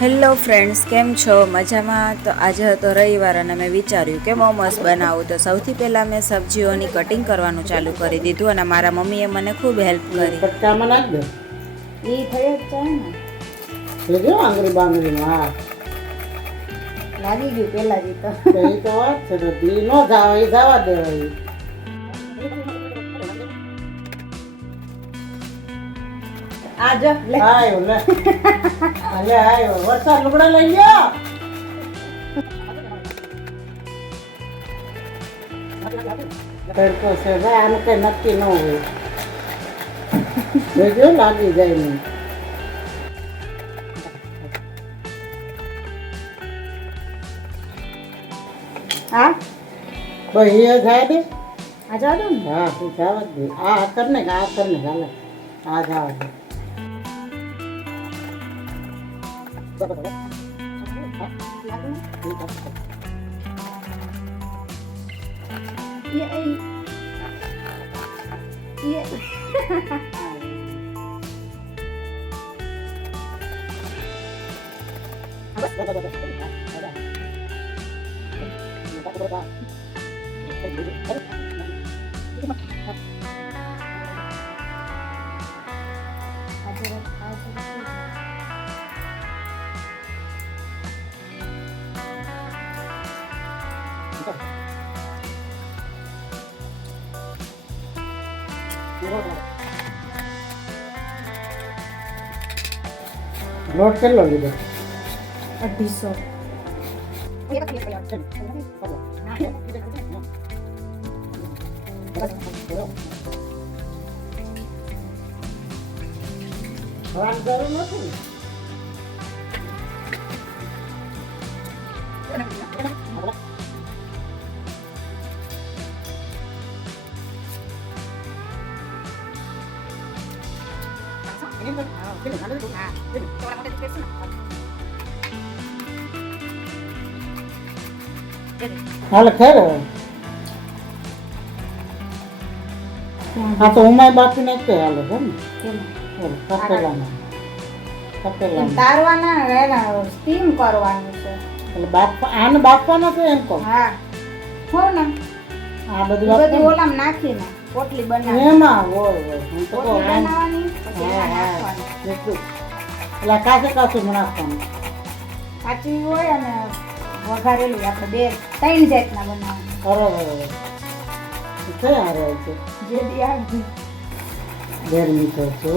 Hello friends, કેમ છો? મજામાં? તો આજે હતો રવિવાર અને મેં વિચાર્યું કે મોમોસ બનાવું. તો સૌથી પહેલાં મેં સબ્જીઓની કટિંગ કરવાનું ચાલુ કરી દીધું અને મારા મમ્મીએ મને ખૂબ હેલ્પ કરી. કટકામાં નાખ દે. એ થઈ જ જાય ને. લેજો આંગળી બાંગળી હા લાગી ગયું પહેલાં જ તો. એ તો વાત છે તો દી ન જાવ એ જવા દેવાય. આજો લે. આયો લે. લે આયો વરસાદ લુગડા લઈ લ્યો. તડકો છે ભાઈ આનું કઈ નક્કી ન હોય. જોજો લાગી જાય નહીં. હા ભાઈ એ જાય દે. આ જાવ દો ને. હા તું જવા દે. આ કર ને આ કર ને ચાલે આ જવા દે. લોટ કેટલો લીધો? 250. જરૂર નથી. હાલ ખેર હા તો ઉમાય બાકી નાખતે હાલો છે ને તપેલામાં તારવાના એના સ્ટીમ કરવાનું છે. એટલે બાફવા આને બાફવાના છે એમ કહું. હા હો ને આ બધું બધું ઓલામ નાખીને પોટલી બનાવી એમાં હોય હું તો કહું બનાવવાની પછી એમાં નાખવાનું. એટલું એટલે કાચે કાચું નાખવાનું. કાચી હોય અને વઘારેલું આપણે 2-3 જાતના બનાવવાનું. બરોબર છે હારે છે જે દી આવી ગરમી તો જો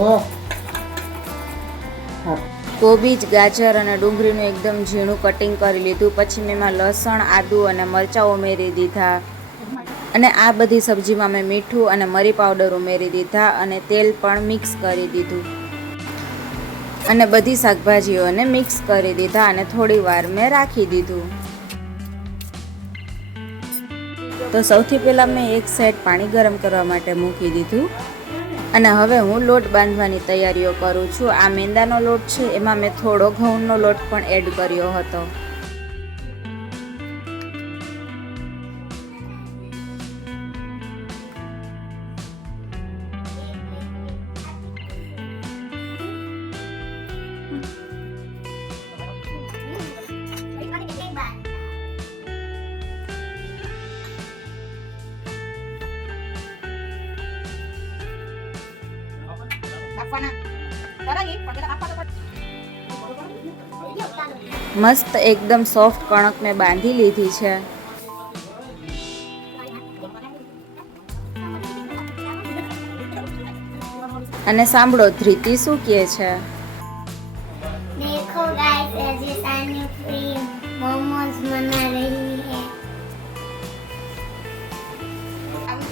કોબીજ, ગાજર અને ડુંગળીનું એકદમ ઝીણું કટિંગ કરી લીધું. પછી મેં એમાં લસણ, આદુ અને મરચાં ઉમેરી દીધા અને આ બધી સબ્જીમાં મેં મીઠું અને મરી પાવડર ઉમેરી દીધા અને તેલ પણ મિક્સ કરી દીધું અને બધી શાકભાજીઓને મિક્સ કરી દીધા અને થોડી વાર મેં રાખી દીધું. તો સૌથી પહેલાં મેં એક સાઈડ પાણી ગરમ કરવા માટે મૂકી દીધું અને હવે હું લોટ બાંધવાની તૈયારીઓ કરું છું. આ મેંદાનો લોટ છે, એમાં મેં થોડો ઘઉંનો લોટ પણ એડ કર્યો હતો. મસ્ત એકદમ સોફ્ટ કણક મેં બાંધી લીધી છે. અને સાંભળો ધ્રિતિ શું કહે છે. देखो गाइस ऐसे सानी फ्री मोमोज बना रही है.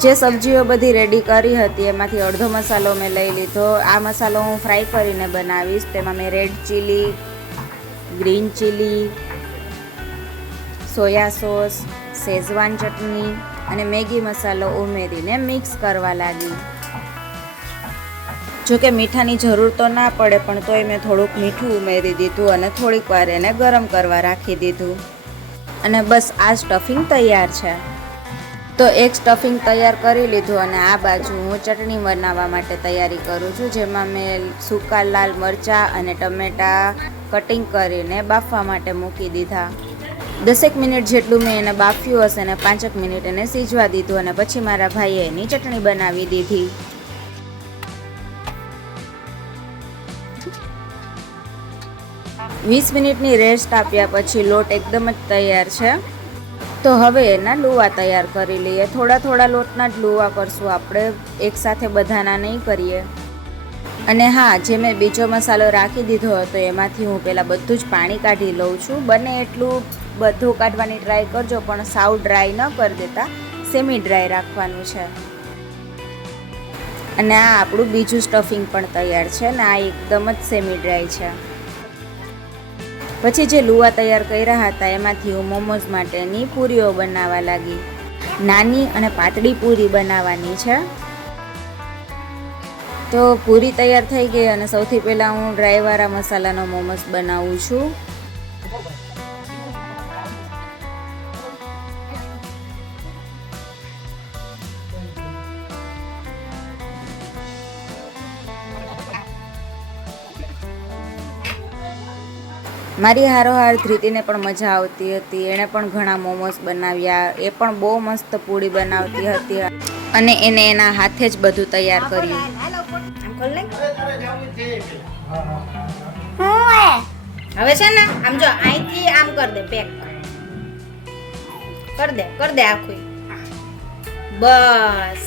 જે સબ્જીઓ બધી રેડી કરી હતી એમાંથી અડધો મસાલો મેં લઈ લીધો. આ મસાલો હું ફ્રાય કરીને બનાવીશ. તેમાં મેં red chilli, green chilli, soya sauce, Schezwan ચટણી અને મેગી મસાલો ઉમેરીને મિક્સ કરવા લાગી. જોકે મીઠાની જરૂર તો ના પડે પણ તોય મેં થોડુંક મીઠું ઉમેરી દીધું અને થોડીક વાર એને ગરમ કરવા રાખી દીધું અને બસ આ સ્ટફિંગ તૈયાર છે. તો એક સ્ટફિંગ તૈયાર કરી લીધું અને આ બાજુ હું ચટણી બનાવવા માટે તૈયારી કરું છું, જેમાં મેં સૂકા લાલ મરચાં અને ટમેટાં કટિંગ કરીને બાફવા માટે મૂકી દીધા. 10 મિનિટ જેટલું મેં એને બાફ્યું હશે ને 5 મિનિટ એને સીજવા દીધું અને પછી મારા ભાઈએ એની ચટણી બનાવી દીધી. વીસ મિનિટની રેસ્ટ આપ્યા પછી લોટ એકદમ જ તૈયાર છે. તો હવે એના લુવા તૈયાર કરી લઈએ. થોડા થોડા લોટના જ લુવા કરશું આપણે, એકસાથે બધાના નહીં કરીએ. અને હા, જે મેં બીજો મસાલો રાખી દીધો હતો એમાંથી હું પહેલાં બધું જ પાણી કાઢી લઉં છું. બને એટલું બધું કાઢવાની ટ્રાય કરજો, પણ સાવ ડ્રાય ન કરી દેતા, સેમી ડ્રાય રાખવાનું છે. અને આ આપણું બીજું સ્ટફિંગ પણ તૈયાર છે ને આ એકદમ જ સેમી ડ્રાય છે. પછી જે લુવા તૈયાર કર્યા હતા એમાંથી હું મોમોઝ માટેની પૂરીઓ બનાવવા લાગી. નાની અને પાતળી પૂરી બનાવવાની છે. તો પૂરી તૈયાર થઈ ગઈ અને સૌથી પહેલાં હું ડ્રાયવાળા મસાલાનો મોમોસ બનાવું છું. મારી હારોહાર ધૃતિને પણ મજા આવતી હતી. એણે પણ ઘણા મોમોસ બનાવ્યા. એ પણ બહુ મસ્ત પૂરી બનાવતી હતી અને એને એના હાથે જ બધું તૈયાર કર્યું. હવે છે ને આમ જો અહીંથી આમ કર દે, પેક કર દે આખું. બસ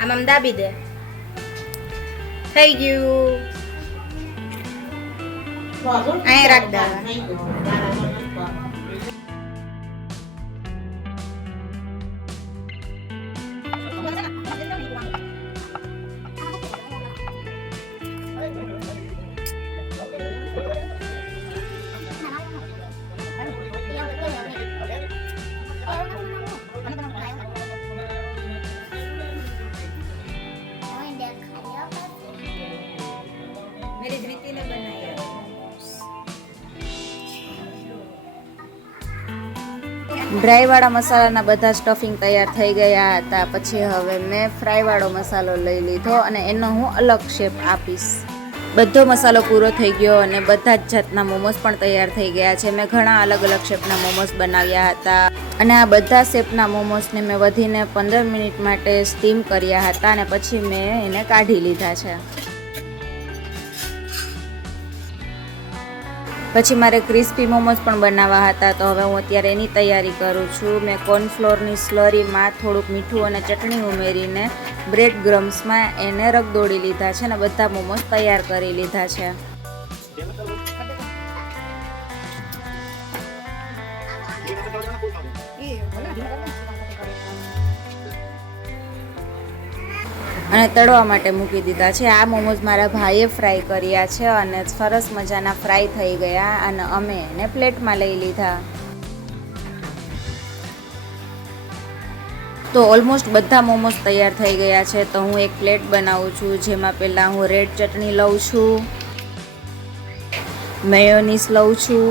આમ આમ દાબી દે. થઈ ગયું. અહીં રાખ દે. मेरी धृति ने बनाया. ડ્રાયવાળા મસાલાના બધા સ્ટફિંગ તૈયાર થઈ ગયા હતા. પછી હવે મેં ફ્રાયવાળો મસાલો લઈ લીધો અને એનો હું અલગ શેપ આપીશ. બધો મસાલો પૂરો થઈ ગયો અને બધા જ જાતના મોમોસ પણ તૈયાર થઈ ગયા છે. મેં ઘણા અલગ અલગ શેપના મોમોસ બનાવ્યા હતા અને આ બધા શેપના મોમોસને મેં વધીને 15 મિનિટ માટે સ્ટીમ કર્યા હતા અને પછી મેં એને કાઢી લીધા છે. પછી મારે ક્રિસ્પી મોમોસ પણ બનાવવા હતા, તો હવે હું અત્યારે એની તૈયારી કરું છું. મેં કોર્નફ્લોરની સ્લરીમાં થોડુંક મીઠું અને ચટણી ઉમેરીને બ્રેડ ગ્રમ્સમાં એને રગદોળી લીધા છે અને બધા મોમોસ તૈયાર કરી લીધા છે. અને તળવા માટે મૂકી દીધા છે. આ મોમોઝ મારા ભાઈએ ફ્રાય કર્યા છે અને સરસ મજાના ફ્રાય થઈ ગયા અને અમે એને પ્લેટમાં લઈ લીધા. તો ઓલમોસ્ટ બધા મોમોઝ તૈયાર થઈ ગયા છે. તો હું એક પ્લેટ બનાવું છું, જેમાં પહેલાં હું રેડ ચટણી લઉં છું, મેયોનીઝ લઉં છું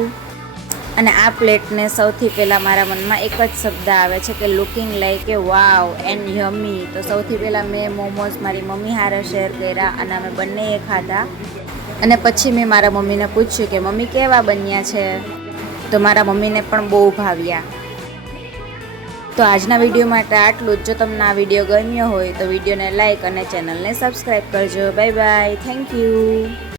અને આ પ્લેટને સૌથી પહેલાં મારા મનમાં એક જ શબ્દ આવે છે કે looking like a wow and yummy. તો સૌથી પહેલાં મેં મોમોઝ મારી મમ્મી હારે શેર કર્યા અને અમે બંનેએ ખાધા. અને પછી મેં મારા મમ્મીને પૂછ્યું કે મમ્મી કેવા બન્યા છે, તો મારા મમ્મીને પણ બહુ ભાવ્યા. તો આજના વિડીયો માટે આટલું જ. જો તમને આ વિડીયો ગમ્યો હોય તો વિડીયોને લાઈક અને ચેનલને સબસ્ક્રાઈબ કરજો. Bye bye. Thank you.